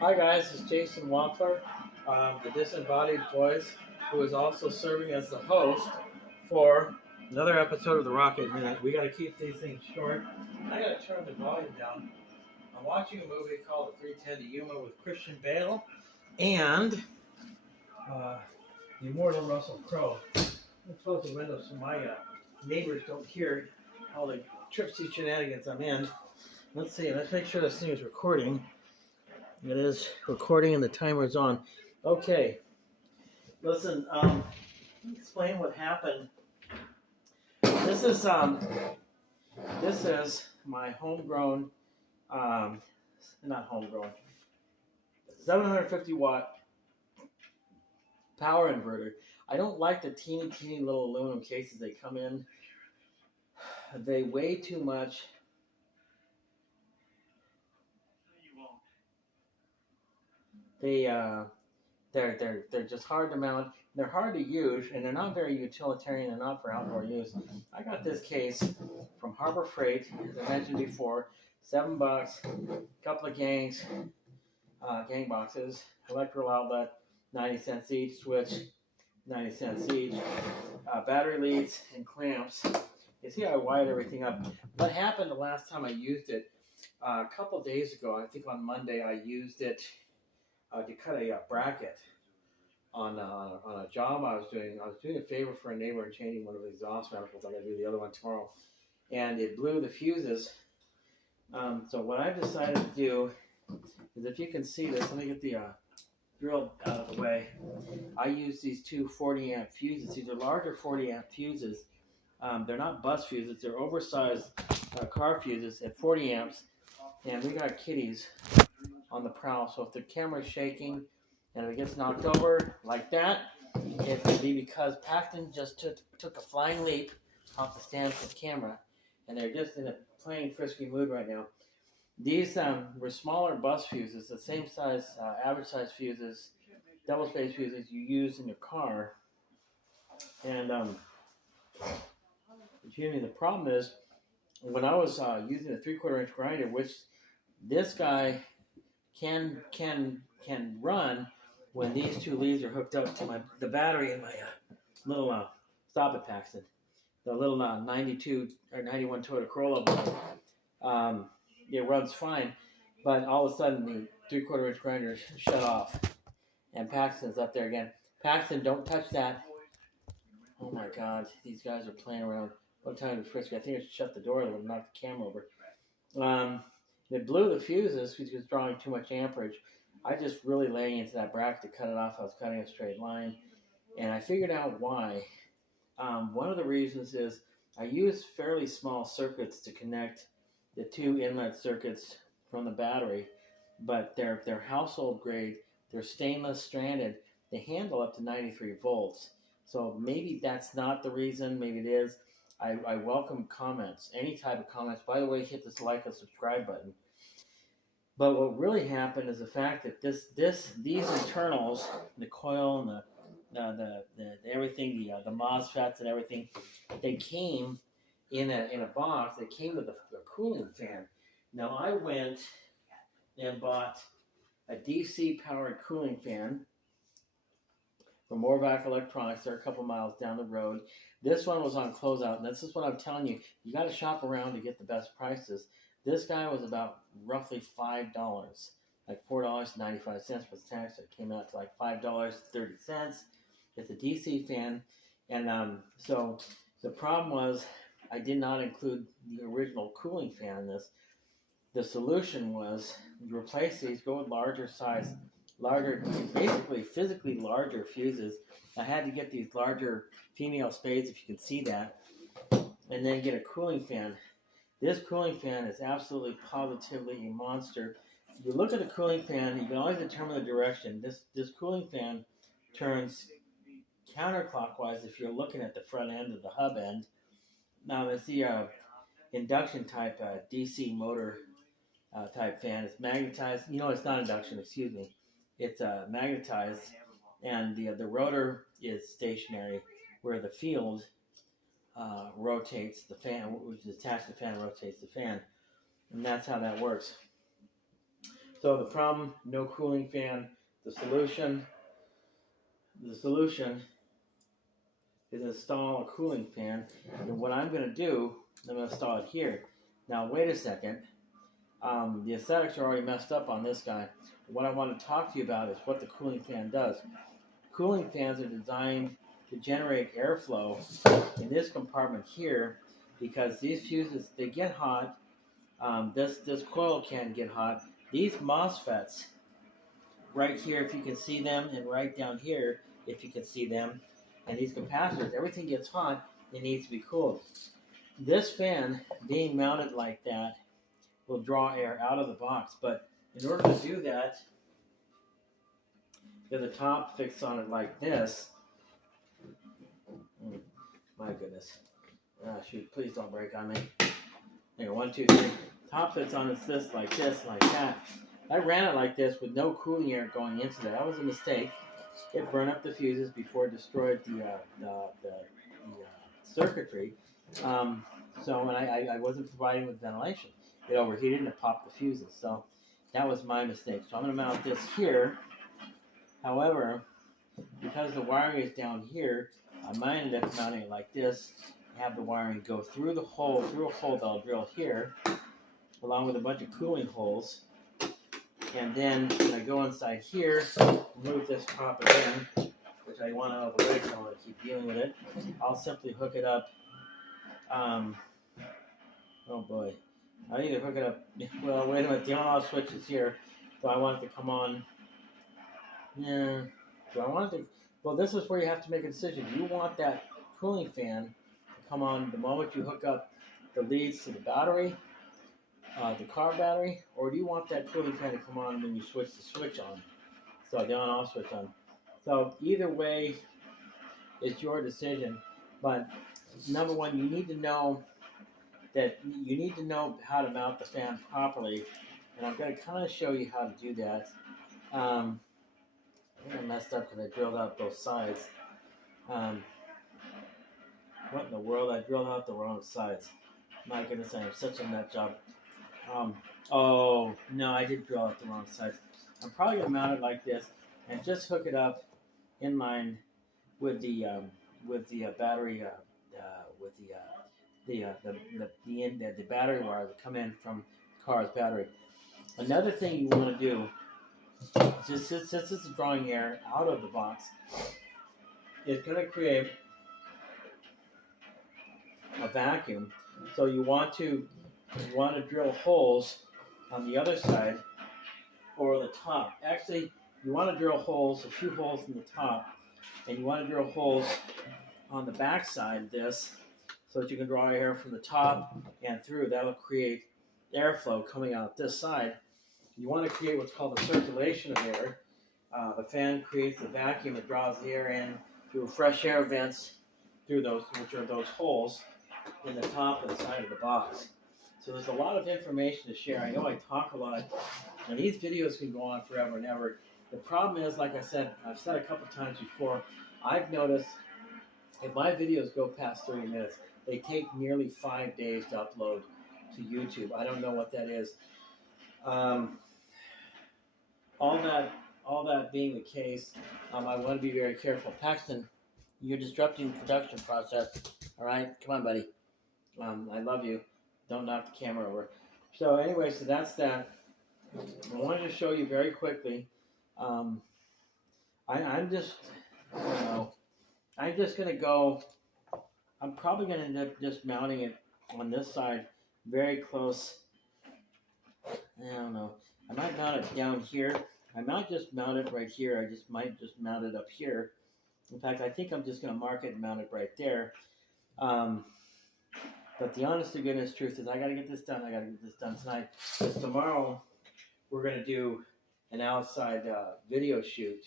Hi guys, it's Jason Wampler, the disembodied voice, who is also serving as the host for another episode of The Rocket Minute. We got to keep these things short. I got to turn the volume down. I'm watching a movie called The 310 to Yuma with Christian Bale and the immortal Russell Crowe. I'm going to close the windows so my neighbors don't hear all the tricksy shenanigans I'm in. Let's see, let's make sure this thing is recording. It is recording and the timer is on. Okay, listen, explain what happened. This is my homegrown, not homegrown, 750 watt power inverter. I don't like the teeny little aluminum cases they come in. They weigh too much. They're just hard to mount. They're hard to use, and they're not very utilitarian. They're not for outdoor use. I got this case from Harbor Freight, as I mentioned before, $7, couple of gang boxes, electrical outlet, 90 cents each, switch, 90 cents each, battery leads and clamps. You see how I wired everything up. What happened the last time I used it? A couple days ago, I think on Monday, I used it to cut a bracket on a job I was doing. I was doing a favor for a neighbor and changing one of the exhaust manifolds. I got to do the other one tomorrow, and it blew the fuses. So what I've decided to do is, if you can see this, let me get the drill out of the way. I use these two 40 amp fuses. These are larger 40 amp fuses. They're not bus fuses. They're oversized car fuses at 40 amps, and we got kitties on the prowl, so if the camera's shaking and if it gets knocked over like that, it's going to be because Paxton just took a flying leap off the stand for the camera, and they're just in a plain frisky mood right now. These were smaller bus fuses, the same size, average size fuses, double space fuses you use in your car. And the problem is, when I was using a 3/4 inch grinder, which this guy can run when these two leads are hooked up to the battery in my little stop it Paxton, the little 92 or 91 Toyota Corolla. It runs fine, but all of a sudden the 3/4 inch grinder shut off, and Paxton's up there again. Paxton, don't touch that. Oh my God, these guys are playing around. What time is frisky? I think I should shut the door. That would knock the camera over. It blew the fuses because it was drawing too much amperage. I just really laying into that bracket to cut it off. I was cutting a straight line, and I figured out why. One of the reasons is I use fairly small circuits to connect the two inlet circuits from the battery, but they're household grade. They're stainless stranded. They handle up to 93 volts. So maybe that's not the reason. Maybe it is. I welcome comments, any type of comments. By the way, hit this like and subscribe button. But what really happened is the fact that these internals, the coil and the everything, the MOSFETs and everything, they came in a box. They came with a cooling fan. Now I went and bought a DC powered cooling fan from Morvac Electronics. They're a couple miles down the road. This one was on closeout, and this is what I'm telling you. You got to shop around to get the best prices. This guy was about roughly $5, like $4.95 plus tax. It came out to like $5.30. It's a DC fan, and so the problem was I did not include the original cooling fan in this. The solution was replace these, go with larger, basically physically larger fuses. I had to get these larger female spades, if you can see that, and then get a cooling fan. This cooling fan is absolutely positively a monster. If you look at the cooling fan, you can always determine the direction. This cooling fan turns counterclockwise if you're looking at the front end of the hub end. Now it's the induction type DC motor type fan. It's magnetized. It's not induction, excuse me. It's magnetized, and the rotor is stationary, where the field rotates the fan, which is attached to the fan, rotates the fan, and that's how that works. So the problem, no cooling fan. The solution is install a cooling fan. And what I'm going to do, I'm going to install it here. Now wait a second. The aesthetics are already messed up on this guy. What I want to talk to you about is what the cooling fan does. Cooling fans are designed to generate airflow in this compartment here, because these fuses, they get hot. This coil can get hot. These MOSFETs right here, if you can see them, and right down here, if you can see them, and these capacitors, everything gets hot, it needs to be cooled. This fan being mounted like that will draw air out of the box, but in order to do that, get the top fixed on it like this. My goodness. Shoot, please don't break on me. There, 1, 2, 3. Top fits on it this, like that. I ran it like this with no cooling air going into that. That was a mistake. It burned up the fuses before it destroyed the circuitry. So I wasn't providing with ventilation. It overheated and it popped the fuses. So that was my mistake. So I'm going to mount this here. However, because the wiring is down here, I might end up mounting it like this. Have the wiring go through the hole, through a hole that I'll drill here, along with a bunch of cooling holes. And then when I go inside here, move this top again, which I want out of the way because I want to keep dealing with it. I'll simply hook it up. Oh boy. I'll either hook it up. Well, wait a minute. The on-off switch is here. So I want it to come on. Yeah. Do I want it to? Well, this is where you have to make a decision. Do you want that cooling fan to come on the moment you hook up the leads to the battery, the car battery, or do you want that cooling fan to come on when you switch the switch on? So the on-off switch on. So either way, it's your decision. But number one, you need to know how to mount the fan properly, and I'm going to kind of show you how to do that. I think I messed up because I drilled out both sides. What in the world? I drilled out the wrong sides. My goodness, I am such a nut job. Oh no, I did drill out the wrong sides. I'm probably going to mount it like this and just hook it up in line with the battery, the battery wire that come in from the car's battery. Another thing you want to do, since this is drawing air out of the box, it's going to create a vacuum. So you want to drill holes on the other side or the top. Actually, you want to drill holes, a few holes in the top, and you want to drill holes on the back side of this so that you can draw air from the top and through. That'll create airflow coming out this side. You want to create what's called a circulation of air. The fan creates the vacuum that draws the air in through fresh air vents through those, which are those holes in the top and the side of the box. So there's a lot of information to share. I know I talk a lot, and these videos can go on forever and ever. The problem is, like I said, I've said a couple times before, I've noticed if my videos go past 30 minutes, they take nearly 5 days to upload to YouTube. I don't know what that is. All that being the case, I want to be very careful. Paxton, you're disrupting the production process. All right, come on, buddy. I love you. Don't knock the camera over. So anyway, so that's that. I wanted to show you very quickly. I'm just going to go. I'm probably going to end up just mounting it on this side, very close. I don't know. I might mount it down here. I might just mount it right here. I might just mount it up here. In fact, I think I'm just going to mark it and mount it right there. But the honest to goodness truth is I got to get this done. I got to get this done tonight. Because tomorrow we're going to do an outside video shoot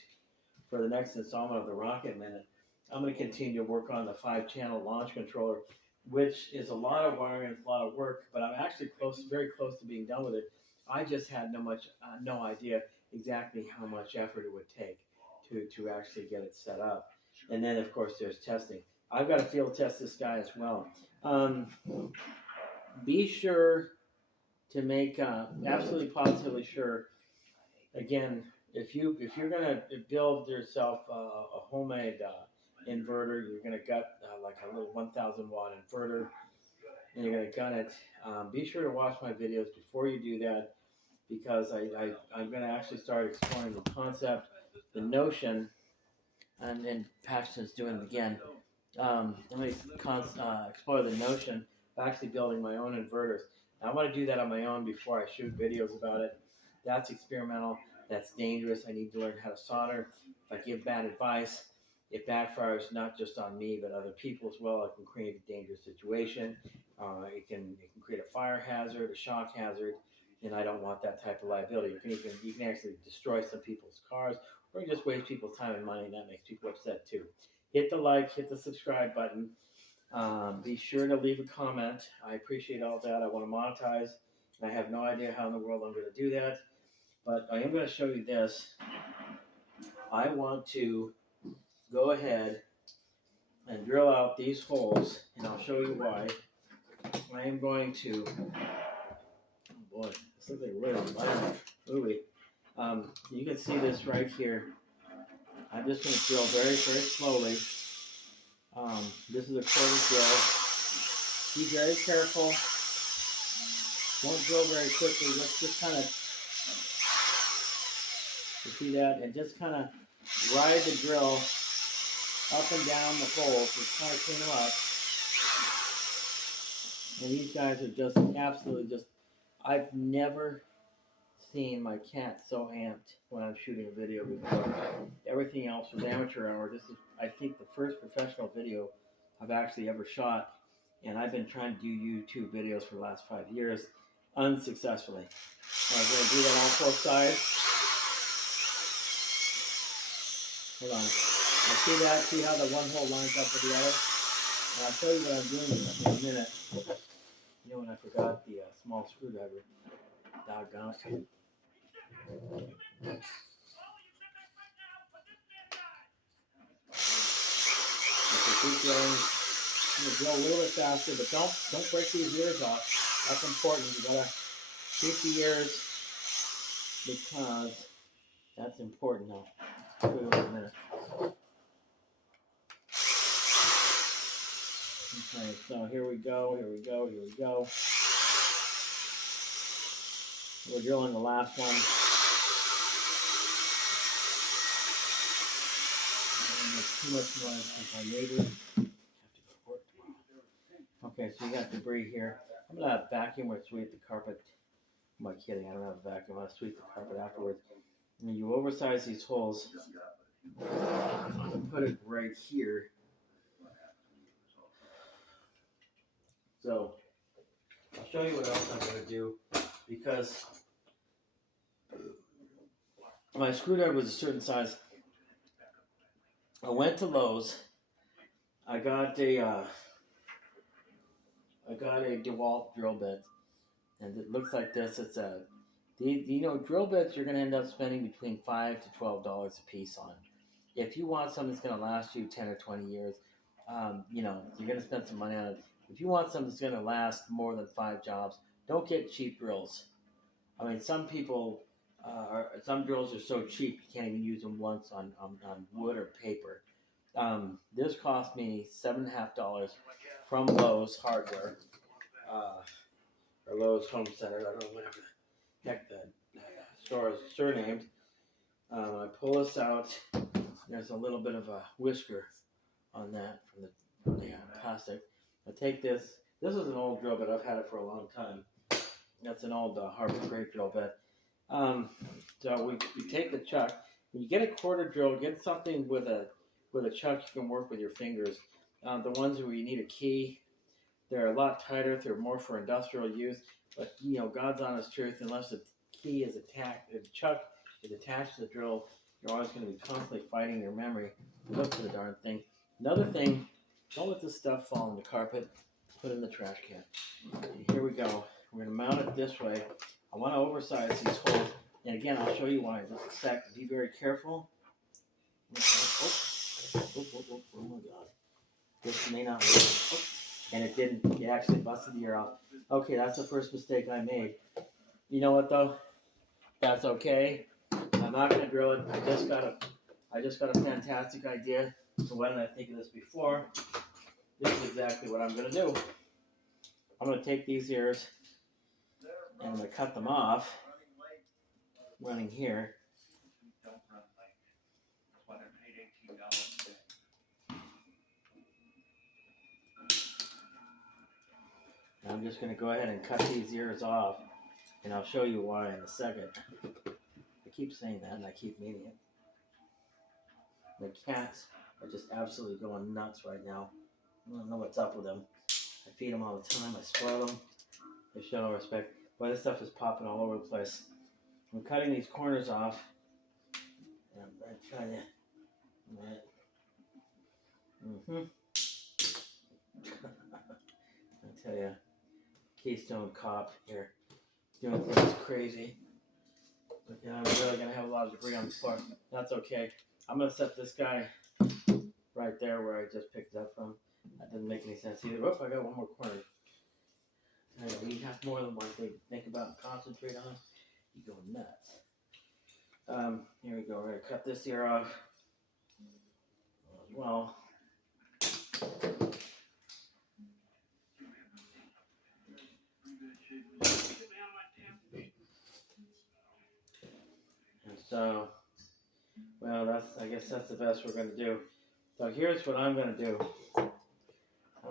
for the next installment of the Rocket Minute. I'm going to continue to work on the 5-channel launch controller, which is a lot of wiring, it's a lot of work, but I'm actually very close to being done with it. I just had no idea exactly how much effort it would take to actually get it set up. And then, of course, there's testing. I've got to field test this guy as well. Be sure to make absolutely positively sure again, if you're gonna build yourself a homemade inverter, you're gonna gut like a little 1,000 watt inverter, and you're gonna gun it. Be sure to watch my videos before you do that, because I'm gonna actually start exploring the concept, the notion, and Paxton's doing it again. Let me explore the notion of actually building my own inverters. Now, I want to do that on my own before I shoot videos about it. That's experimental. That's dangerous. I need to learn how to solder. If I give bad advice, it backfires not just on me, but other people as well. It can create a dangerous situation. It can create a fire hazard, a shock hazard, and I don't want that type of liability. You can actually destroy some people's cars, or just waste people's time and money, and that makes people upset too. Hit the like, hit the subscribe button. Be sure to leave a comment. I appreciate all that. I want to monetize, and I have no idea how in the world I'm going to do that. But I am going to show you this. I want to go ahead and drill out these holes, and I'll show you why. I am going to, oh boy, this looks like a really violent movie. You can see this right here. I'm just going to drill very, very slowly. This is a quarter drill. Be very careful. Don't drill very quickly. Let's just kind of, you see that? And just kind of ride the drill up and down the holes. Just kind of clean them up. And these guys are just absolutely just, I've never seen my cat so amped when I'm shooting a video before. Everything else was amateur hour. This is, I think, the first professional video I've actually ever shot, and I've been trying to do YouTube videos for the last 5 years unsuccessfully. I'm going to do that on both sides. Hold on. Now see that? See how the one hole lines up with the other? And I'll show you what I'm doing in a minute. You know when I forgot the small screwdriver. Doggone it. Okay, keep going. I'm gonna drill a little bit faster, but don't break these ears off. That's important. You gotta keep the ears, because that's important. Now, wait a minute. Okay, so here we go. We're drilling the last one. Too much noise because my neighbors have to go to work tomorrow. Okay, so you got debris here. I'm gonna vacuum or sweep the carpet. I'm not kidding, I don't have a vacuum. I'm gonna sweep the carpet afterwards. And you oversize these holes. Put it right here. So I'll show you what else I'm gonna do, because my screwdriver was a certain size. I went to Lowe's. I got a DeWalt drill bit, and it looks like this. It's drill bits you're going to end up spending between $5 to $12 a piece on. If you want something that's going to last you 10 or 20 years, you're going to spend some money on it. If you want something that's going to last more than 5 jobs, don't get cheap drills. I mean, some drills are so cheap you can't even use them once on wood or paper. This cost me $7.50 from Lowe's Hardware, or Lowe's Home Center. I don't know whatever the heck the store is surnamed. I pull this out. There's a little bit of a whisker on that from the plastic. I take this. This is an old drill bit. I've had it for a long time. That's an old Harbor Freight drill bit. So we take the chuck. When you get a quarter drill, get something with a chuck you can work with your fingers. The ones where you need a key, they're a lot tighter. They're more for industrial use. But God's honest truth, unless the key is attached, the chuck is attached to the drill, you're always going to be constantly fighting your memory to look for the darn thing. Another thing, don't let this stuff fall on the carpet. Put it in the trash can. Here we go. We're going to mount it this way. I want to oversize these holes. And again, I'll show you why. Just a sec. Be very careful. Oh my God. This may not work. Oh, and it didn't. It actually busted the ear off. Okay, that's the first mistake I made. You know what, though? That's okay. I'm not going to drill it. I just got a fantastic idea. So why didn't I think of this before? This is exactly what I'm going to do. I'm going to take these ears and I'm going to cut them off, running here. And I'm just going to go ahead and cut these ears off, and I'll show you why in a second. I keep saying that, and I keep meaning it. The cats are just absolutely going nuts right now. I don't know what's up with them. I feed them all the time. I spoil them. They show no respect. Boy, this stuff is popping all over the place. I'm cutting these corners off. And I'm trying to... I tell you, Keystone Cop here doing things crazy. But then I'm really going to have a lot of debris on the floor. That's okay. I'm going to set this guy right there where I just picked it up from. That doesn't make any sense either. Oh, I got one more corner. You have more than one thing to think about and concentrate on. You go nuts. Here we go. We're going to cut this ear off as well. And so, well, I guess that's the best we're going to do. So here's what I'm going to do.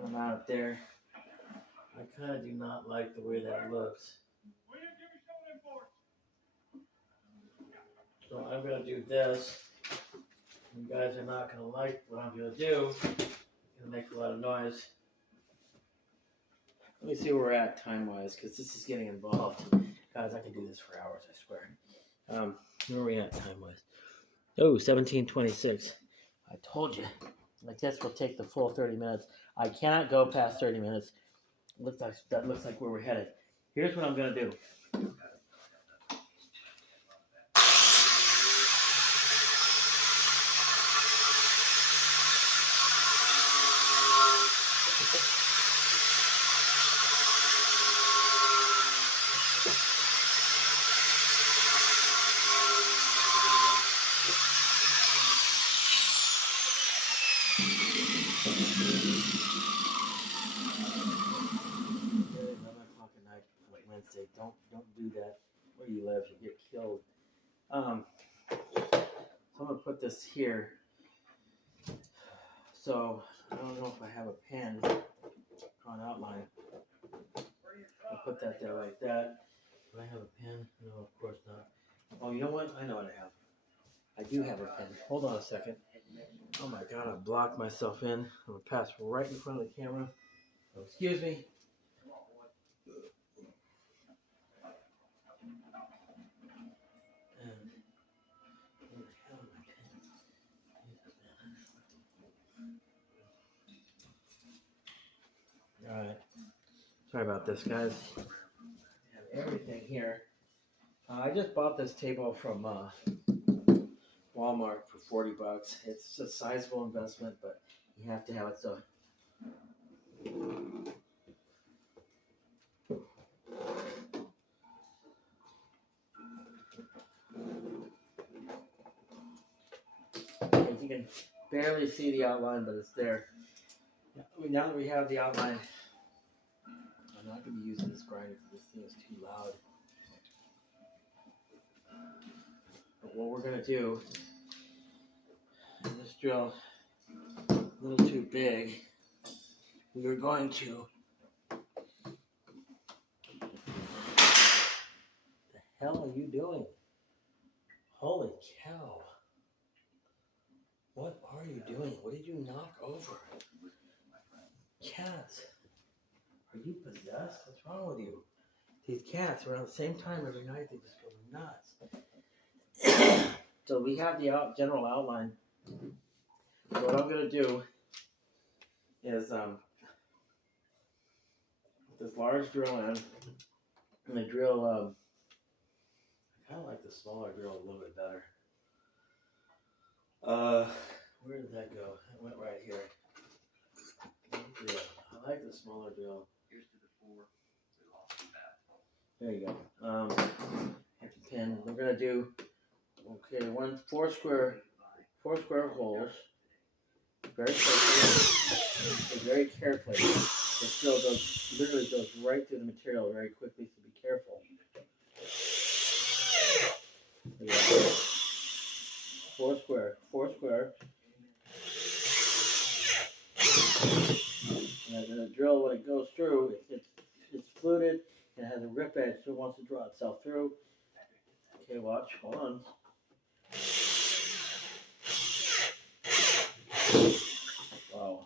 I'm out there. I kind of do not like the way that looks. So I'm going to do this. You guys are not going to like what I'm going to do. It's going to make a lot of noise. Let me see where we're at time-wise, because this is getting involved. Guys, I can do this for hours, I swear. Where are we at time-wise? Oh, 17:26. I told you. I guess we'll take the full 30 minutes. I cannot go past 30 minutes. That looks like where we're headed. Here's what I'm going to do. Don't do that where you live. You get killed. So I'm gonna put this here. So I don't know if I have a pen on outline. I'll put that there like that. Do I have a pen? No, of course not. Oh, you know what? I know what I have. I do have a pen. Hold on a second. Oh my God, I blocked myself in. I'm gonna pass right in front of the camera. So excuse me. Alright, sorry about this, guys. I have everything here. I just bought this table from Walmart for $40. It's a sizable investment, but you have to have it. So you can barely see the outline, but it's there. Now that we have the outline, I'm not going to be using this grinder because this thing is too loud. But what we're going to do, this drill a little too big, we are going to, the hell are you doing? Holy cow. What are you doing? What did you knock over? Cats. Are you possessed? What's wrong with you? These cats around the same time every night, they just go nuts. So we have the general outline. So what I'm going to do is this large drill end, I'm going to drill, I kind of like the smaller drill a little bit better. Where did that go? It went right here. I like the smaller drill. Here's to the 4. There you go. Pin. We're gonna do Okay, four square holes. Very quickly, very carefully. This drill literally goes right through the material very quickly, so be careful. Four square. And the drill, when it goes through, it's fluted and it has a rip edge, so it wants to draw itself through. Okay, watch, hold on.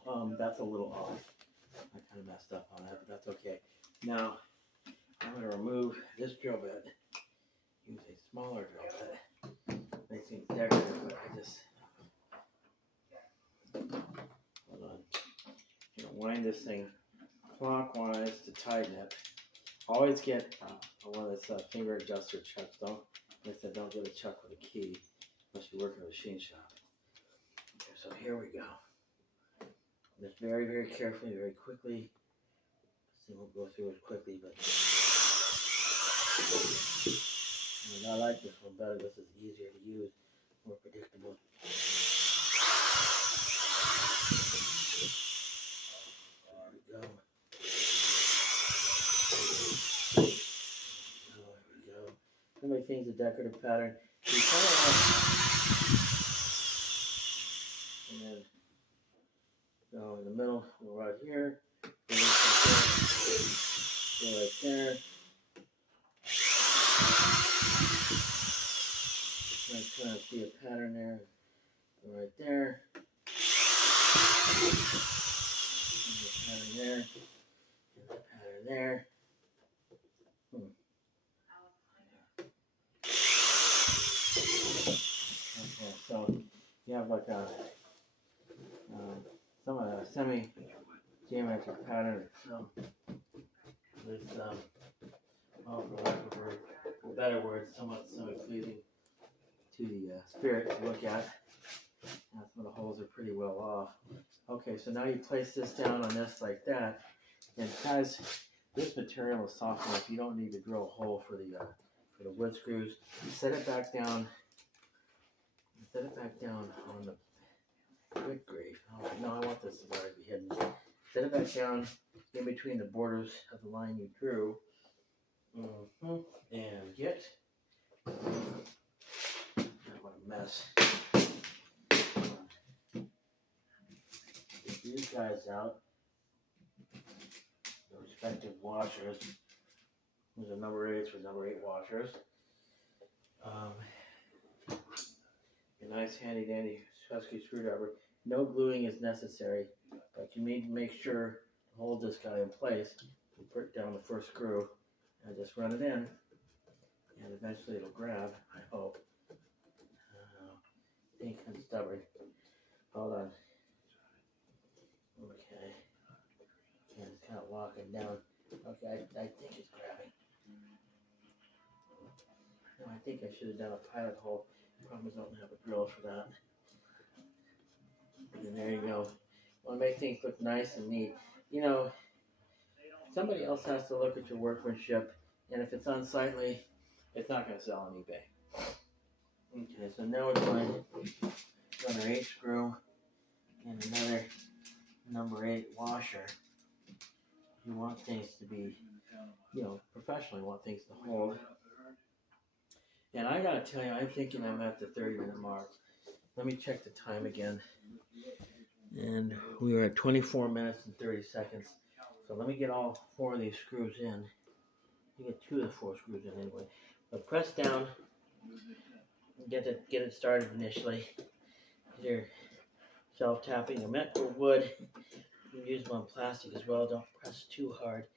Wow, that's a little off. I kind of messed up on that, but that's okay. Now, I'm going to remove this drill bit. Use a smaller drill bit. Makes things decorative, but I just... Hold on. I'm going to wind this thing clockwise to tighten it. Always get one of those finger adjuster chucks. Don't get a chuck with a key unless you work in a machine shop. Okay, so here we go. Just very, very carefully, very quickly. This won't go through as quickly, but I like this one better. This is easier to use, more predictable. There we go. There we go. So many things, a decorative pattern. You kind of and then go in the middle, go right here, go right there. I kind of see a pattern there. Go right there. And a pattern there. And a pattern there. Okay, so you have like a some of a semi-geometric pattern. With for lack of a better word, somewhat semi-pleasing to the spirit to look at. Some of the holes are pretty well off. Okay, so now you place this down on this like that, and because this material is soft enough, you don't need to drill a hole for the wood screws. Set it back down. Set it back down on the good grief. Oh, no, I want this to be hidden. Set it back down in between the borders of the line you drew. And get. What a mess. Get these guys out. The respective washers. These are number 8s for number 8 washers. A nice handy dandy pesky screwdriver. No gluing is necessary, but you need to make sure to hold this guy in place. You put down the first screw and just run it in, and eventually it'll grab, I hope. Being kind of stubborn. Hold on. Okay. And it's kind of locking down. Okay, I think it's grabbing. No, I think I should have done a pilot hole. Problem is I don't have a drill for that. And there you go. I want to make things look nice and neat. You know, somebody else has to look at your workmanship, and if it's unsightly, it's not going to sell on eBay. Okay, so now we're doing another 8 screw and another number 8 washer. You want things to be, professionally want things to hold. And I gotta tell you, I'm thinking I'm at the 30-minute mark. Let me check the time again. And we are at 24 minutes and 30 seconds. So let me get all 4 of these screws in. You get 2 of the 4 screws in anyway. But press down and get it started initially. You're self-tapping. They're meant for wood. You can use them on plastic as well. Don't press too hard.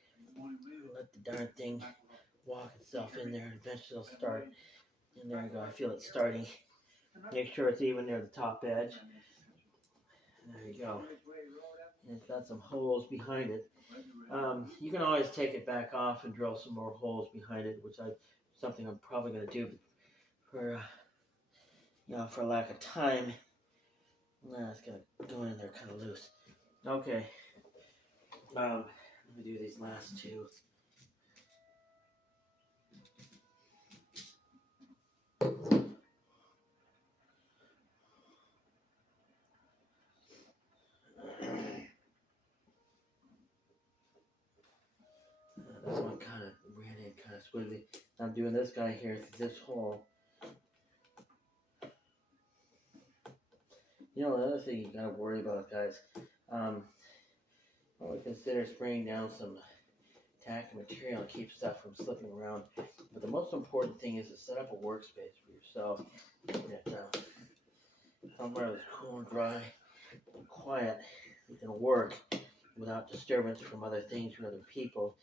Let the darn thing walk itself in there, and eventually it'll start. And there you go. I feel it starting. Make sure it's even near the top edge. There you go. And it's got some holes behind it. You can always take it back off and drill some more holes behind it, which something I'm probably going to do for for lack of time. It's going to go in there kind of loose. Okay. Let me do these last 2. squiggly. I'm doing this guy here through this hole. You know, another thing you gotta worry about, guys. I would consider spraying down some tack material and keep stuff from slipping around. But the most important thing is to set up a workspace for yourself that somewhere that's cool and dry and quiet. You can work without disturbance from other things or other people.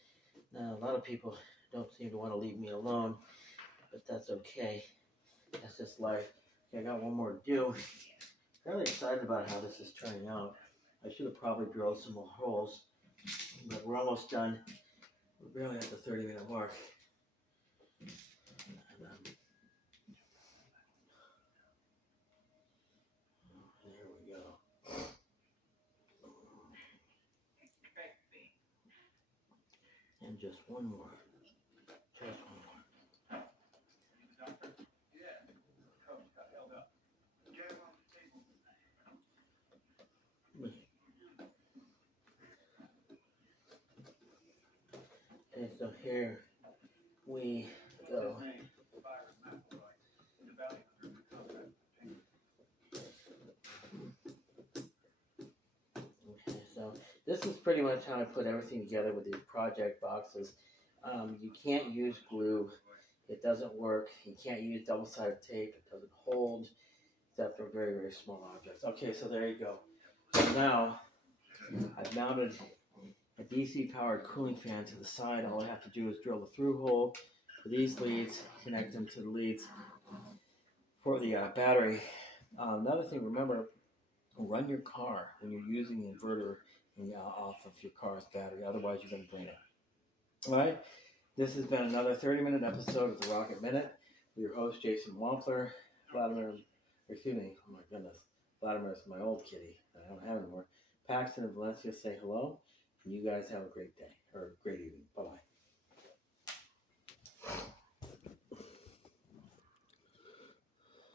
Now, a lot of people don't seem to want to leave me alone, but that's okay. That's just life. Okay, I got one more to do. Really excited about how this is turning out. I should have probably drilled some more holes, but we're almost done. We're barely at the 30-minute mark. And, there we go. And just one more. Just one more. Okay, so here we go. Okay, so this is pretty much how I put everything together with these project boxes. You can't use glue. It doesn't work. You can't use double-sided tape. It doesn't hold, except for very, very small objects. Okay, so there you go. So now I've mounted a DC-powered cooling fan to the side. All I have to do is drill the through hole for these leads, connect them to the leads for the battery. Another thing, remember, run your car when you're using the inverter off of your car's battery. Otherwise, you're going to drain it. All right? This has been another 30-minute episode of The Rocket Minute with your host, Jason Wampler. Vladimir, excuse me, oh my goodness. Vladimir's my old kitty that I don't have anymore. Paxton and Valencia say hello. And you guys have a great day or a great evening. Bye-bye.